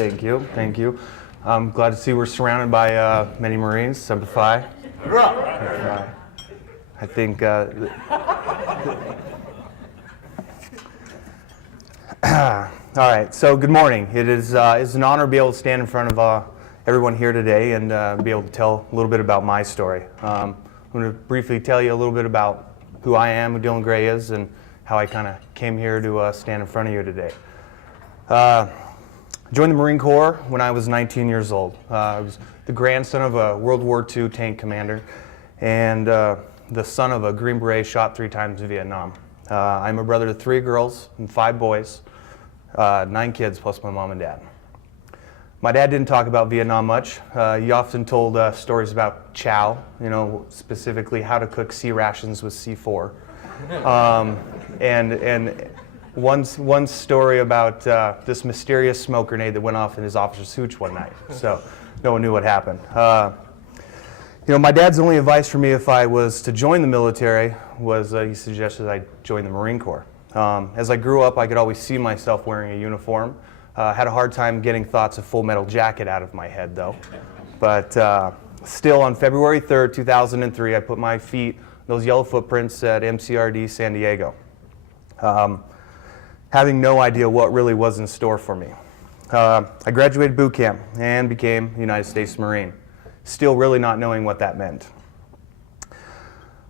Thank you, thank you. I'm glad to see we're surrounded by many Marines. Semper Fi. I think all right, so good morning. It's an honor to be able to stand in front of everyone here today and be able to tell a little bit about my story. I'm going to briefly tell you a little bit about who I am, who Dylan Gray is, and how I kind of came here to stand in front of you today. I joined the Marine Corps when I was 19 years old. I was the grandson of a World War II tank commander and the son of a Green Beret shot 3 times in Vietnam. I'm a brother to 3 girls and 5 boys. 9 kids plus my mom and dad. My dad didn't talk about Vietnam much. He often told stories about chow, specifically how to cook sea rations with C4. And one story about this mysterious smoke grenade that went off in his officer's hooch one night. So no one knew what happened. My dad's only advice for me if I was to join the military was he suggested I join the Marine Corps. As I grew up, I could always see myself wearing a uniform. Had a hard time getting thoughts of Full Metal Jacket out of my head, though. But still, on February 3rd, 2003, I put my feet in those yellow footprints at MCRD San Diego, having no idea what really was in store for me. I graduated boot camp and became a United States Marine, still really not knowing what that meant.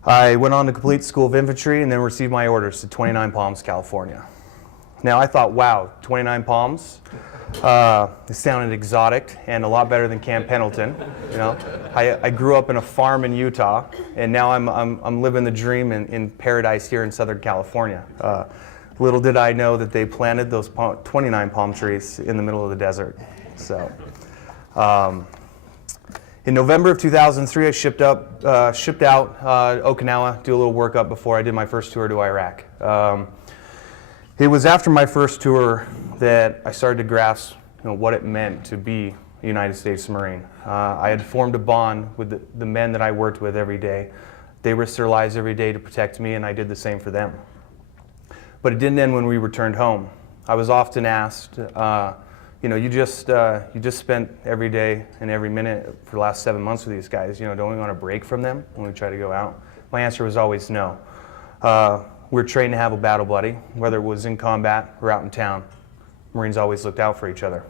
I went on to complete School of Infantry and then received my orders to Twentynine Palms, California. Now I thought, wow, 29 Palms, it sounded exotic and a lot better than Camp Pendleton. I grew up in a farm in Utah, and now I'm living the dream in paradise here in Southern California. Little did I know that they planted those 29 palm trees in the middle of the desert. So. In November of 2003, I shipped out Okinawa, do a little workup before I did my first tour to Iraq. It was after my first tour that I started to grasp what it meant to be a United States Marine. I had formed a bond with the men that I worked with every day. They risked their lives every day to protect me, and I did the same for them. But it didn't end when we returned home. I was often asked, you just spent every day and every minute for the last 7 months with these guys. Don't we want a break from them when we try to go out? My answer was always no. We're trained to have a battle buddy, whether it was in combat or out in town. Marines always looked out for each other.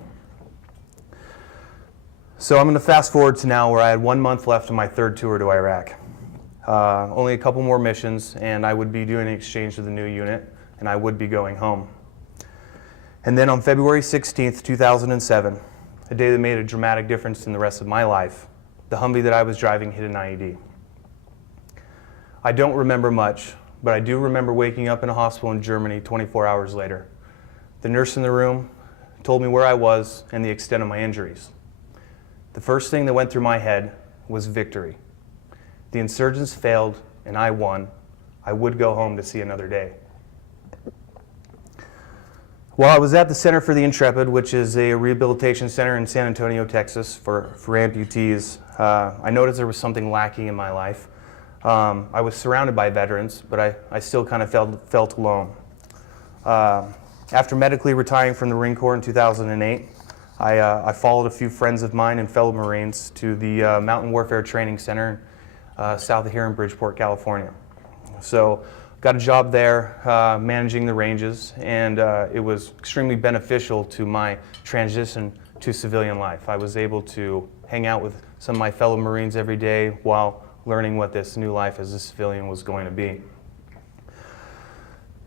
So I'm going to fast forward to now where I had 1 month left of my 3rd tour to Iraq. Only a couple more missions, and I would be doing an exchange with the new unit, and I would be going home. And then on February 16th, 2007, a day that made a dramatic difference in the rest of my life, the Humvee that I was driving hit an IED. I don't remember much, but I do remember waking up in a hospital in Germany 24 hours later. The nurse in the room told me where I was and the extent of my injuries. The first thing that went through my head was victory. The insurgents failed and I won. I would go home to see another day. While I was at the Center for the Intrepid, which is a rehabilitation center in San Antonio, Texas for amputees, I noticed there was something lacking in my life. I was surrounded by veterans, but I still kind of felt alone. After medically retiring from the Marine Corps in 2008, I followed a few friends of mine and fellow Marines to the Mountain Warfare Training Center south of here in Bridgeport, California. So got a job there managing the ranges, and it was extremely beneficial to my transition to civilian life. I was able to hang out with some of my fellow Marines every day while learning what this new life as a civilian was going to be.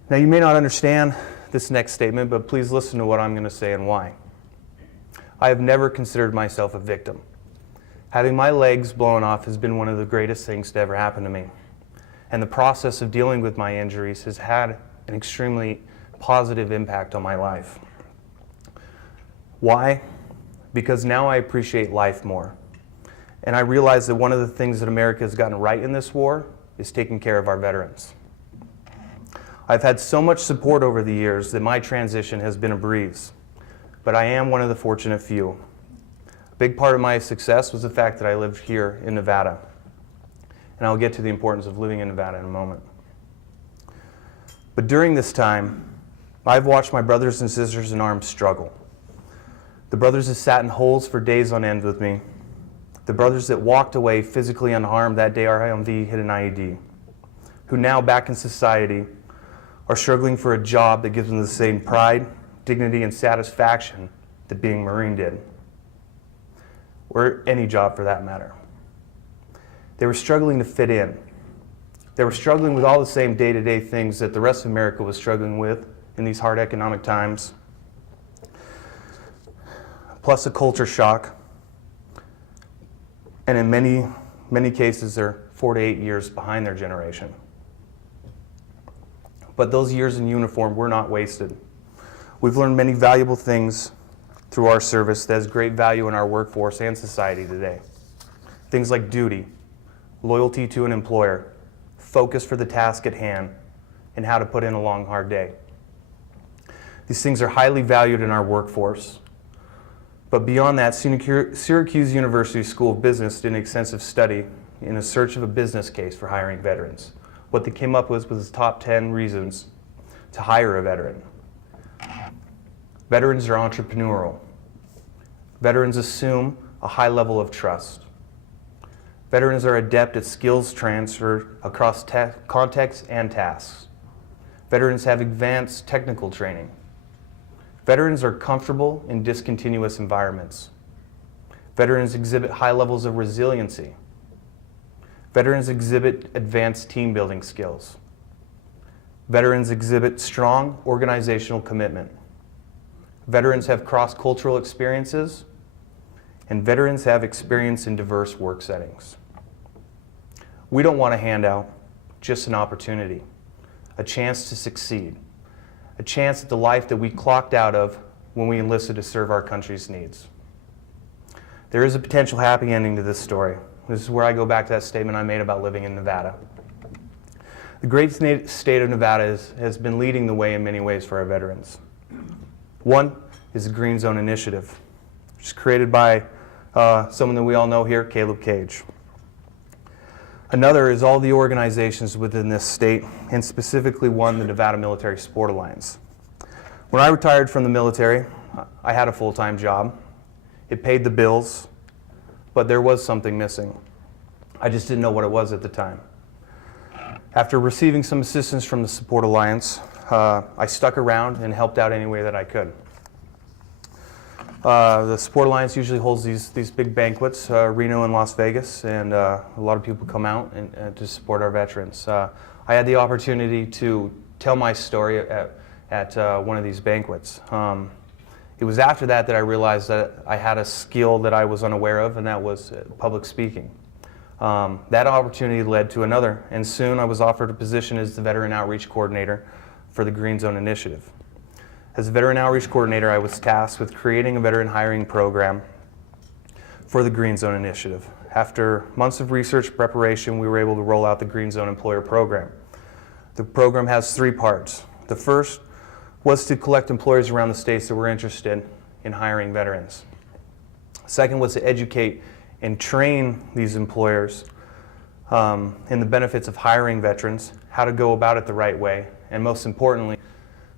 Now, you may not understand this next statement, but please listen to what I'm going to say and why. I have never considered myself a victim. Having my legs blown off has been one of the greatest things to ever happen to me. And the process of dealing with my injuries has had an extremely positive impact on my life. Why? Because now I appreciate life more. And I realize that one of the things that America has gotten right in this war is taking care of our veterans. I've had so much support over the years that my transition has been a breeze, but I am one of the fortunate few. A big part of my success was the fact that I lived here in Nevada. And I'll get to the importance of living in Nevada in a moment. But during this time, I've watched my brothers and sisters in arms struggle. The brothers that sat in holes for days on end with me. The brothers that walked away physically unharmed that day our Humvee hit an IED. Who now, back in society, are struggling for a job that gives them the same pride, dignity, and satisfaction that being a Marine did. Or any job for that matter. They were struggling to fit in. They were struggling with all the same day-to-day things that the rest of America was struggling with in these hard economic times. Plus a culture shock. And in many cases, they're 4 to 8 years behind their generation. But those years in uniform were not wasted. We've learned many valuable things through our service that has great value in our workforce and society today. Things like duty, loyalty to an employer, focus for the task at hand, and how to put in a long, hard day. These things are highly valued in our workforce. But beyond that, Syracuse University School of Business did an extensive study in a search of a business case for hiring veterans. What they came up with was the top 10 reasons to hire a veteran. Veterans are entrepreneurial. Veterans assume a high level of trust. Veterans are adept at skills transfer across contexts and tasks. Veterans have advanced technical training. Veterans are comfortable in discontinuous environments. Veterans exhibit high levels of resiliency. Veterans exhibit advanced team building skills. Veterans exhibit strong organizational commitment. Veterans have cross-cultural experiences, and veterans have experience in diverse work settings. We don't want a handout, just an opportunity, a chance to succeed, a chance at the life that we clocked out of when we enlisted to serve our country's needs. There is a potential happy ending to this story. This is where I go back to that statement I made about living in Nevada. The great state of Nevada has been leading the way in many ways for our veterans. One is the Green Zone Initiative, which is created by someone that we all know here, Caleb Cage. Another is all the organizations within this state, and specifically one, the Nevada Military Sport Alliance. When I retired from the military, I had a full-time job. It paid the bills, but there was something missing. I just didn't know what it was at the time. After receiving some assistance from the Support Alliance, I stuck around and helped out any way that I could. The Support Alliance usually holds these big banquets, Reno and Las Vegas, and a lot of people come out and to support our veterans. I had the opportunity to tell my story at one of these banquets. It was after that I realized that I had a skill that I was unaware of, and that was public speaking. That opportunity led to another, and soon I was offered a position as the Veteran Outreach Coordinator for the Green Zone Initiative. As a Veteran Outreach Coordinator, I was tasked with creating a veteran hiring program for the Green Zone Initiative. After months of research preparation, we were able to roll out the Green Zone Employer Program. The program has 3 parts. The first was to collect employers around the states that were interested in hiring veterans. Second was to educate and train these employers in the benefits of hiring veterans, how to go about it the right way, and most importantly,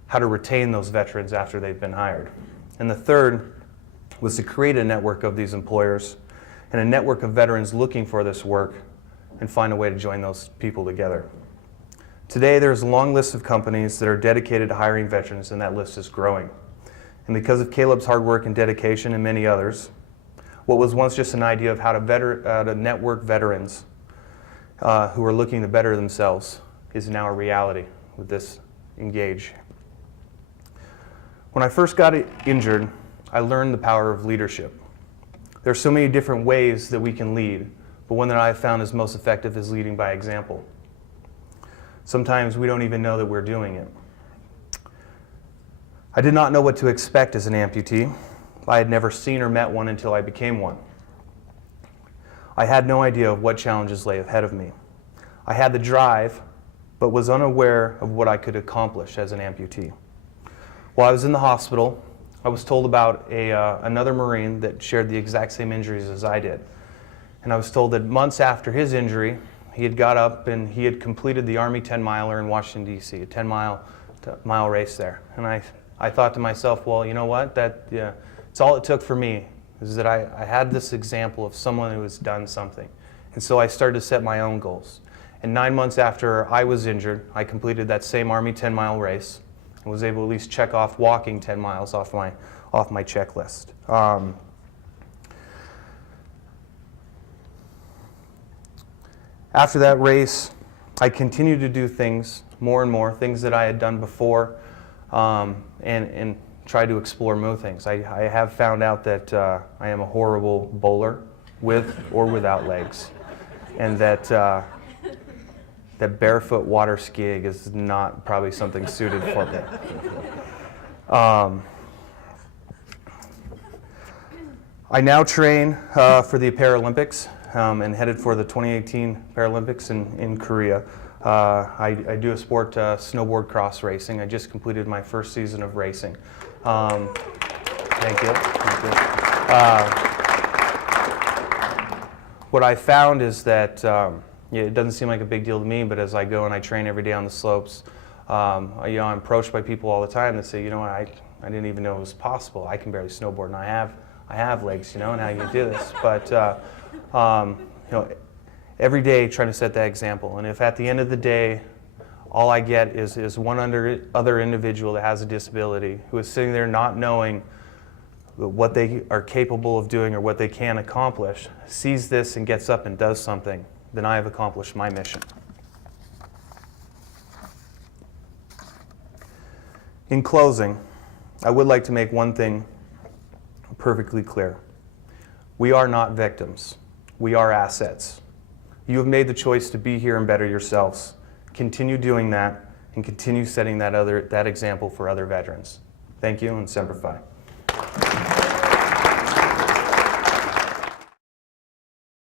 how to retain those veterans after they've been hired. And the third was to create a network of these employers and a network of veterans looking for this work and find a way to join those people together. Today, there's a long list of companies that are dedicated to hiring veterans, and that list is growing. And because of Caleb's hard work and dedication and many others, what was once just an idea of how to network veterans who are looking to better themselves is now a reality with this Engage. When I first got injured, I learned the power of leadership. There are so many different ways that we can lead, but one that I've found is most effective is leading by example. Sometimes we don't even know that we're doing it. I did not know what to expect as an amputee. I had never seen or met one until I became one. I had no idea of what challenges lay ahead of me. I had the drive, but was unaware of what I could accomplish as an amputee. While I was in the hospital, I was told about another Marine that shared the exact same injuries as I did. And I was told that months after his injury, he had got up and he had completed the Army 10-miler in Washington, D.C., a 10-mile race there. And I thought to myself, well, you know what, It's all it took for me, is that I had this example of someone who has done something. And so I started to set my own goals. And 9 months after I was injured, I completed that same Army 10-mile race and was able to at least check off walking 10 miles off my checklist. After that race, I continued to do things, more and more, things that I had done before, and try to explore more things. I have found out that I am a horrible bowler with or without legs, and that that barefoot water skiing is not probably something suited for me. I now train for the Paralympics and headed for the 2018 Paralympics in Korea. I do a sport, snowboard cross racing. I just completed my first season of racing. Thank you. Thank you. What I found is that it doesn't seem like a big deal to me, but as I go and I train every day on the slopes, I'm approached by people all the time that say, you know what, I didn't even know it was possible. I can barely snowboard, and I have legs, and how you do this. But every day trying to set that example. And if at the end of the day, all I get is one other individual that has a disability who is sitting there not knowing what they are capable of doing or what they can accomplish, sees this and gets up and does something, then I have accomplished my mission. In closing, I would like to make one thing perfectly clear. We are not victims. We are assets. You have made the choice to be here and better yourselves. Continue doing that and continue setting that example for other veterans. Thank you, and Semper Fi.